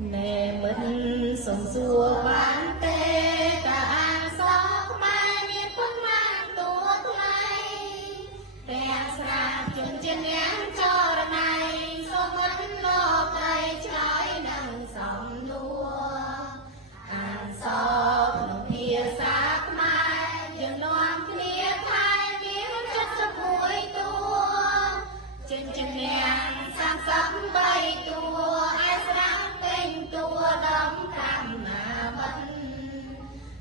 ណែមិនសំសួរបានទេតាអានសក់ខ្មែរមានពុនមកតួថ្លៃទាំងស្រាជន់ជាអ្នកចរណៃសូមមិនលោកដីឆ្លើយនឹងសំណួរអានសក់ក្នុងភាសាខ្មែរយើងនាំគ្នាថែមាន71តួជន់ជាអ្នក33តួឯស្រាពេញតួដំតាមណាបិណ្ឌ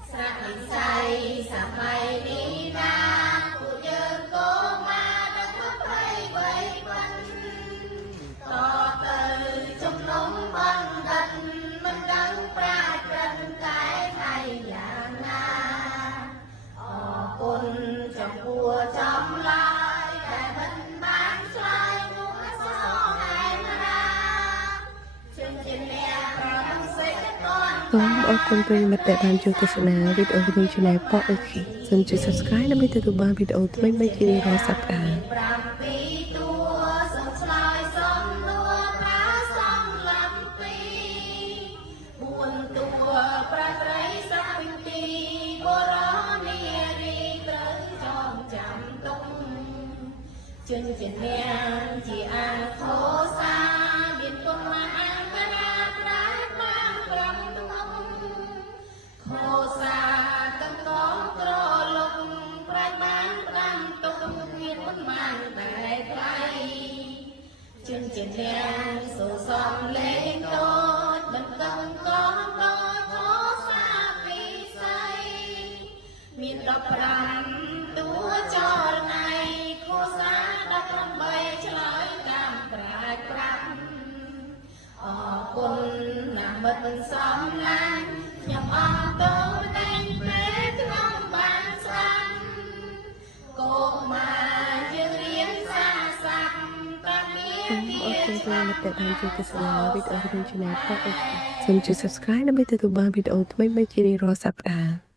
ស្រាវិស័យសម័យនេះណាពួកយើងក៏មកដល់23បិណ្ឌតទៅចំណុំបណ្ឌិតមិនដឹងប្រាជ្ញប្រឹងតែថៃយ៉ាងណាអរគុណចំពោះចម្លើយដែលមិនបានឆ្លើយនោះសោះឯណាជាអ្នកប្រដៅសេចក្ដី សូមអរគុណប្រិយមិត្តដែលបានចូលទស្សនាវីដេអូក្នុង Channel Pop OK សូមជួយ Subscribe ដើម្បីទទួលបានវីដេអូថ្មីៗជារៀងរាល់សប្តាហ៍ 7តួសំឆ្លើយសំណួរប្រាសំឡំពី4តួប្រត្រីសព្វទីបរនារីត្រូវចងចាំទុកជន់ជាអ្នកជាអានខោសាមានគុណមកអង្គរាប្រាបានប្រំទុំខោសាទាំងកងក្រលុកប្រាបានប្រាំទុកមានមិនបានតែថ្លៃជន់ជាអ្នកសូសំលេងដូចមិនដឹងកងដូចខោសាពិស័យមាន15តួចរណៃខោសា18ឆ្លើយតាមប្រាជ្ញប្រាំអរគុណណាស់មិត្តសំឡាញ់ខ្ញុំអរតូនតែងពេលខ្ញុំបានស្ដាប់កុមារយើងរៀនសាស័ព្ទតាមមា សូមអរគុណប្រិយមិត្តដែលបានចូលទស្សនាវីដេអូក្នុង Channel Pop OK សូមជួយ Subscribe ដើម្បីទទួលបានវីដេអូថ្មីៗជារៀងរាល់សប្តាហ៍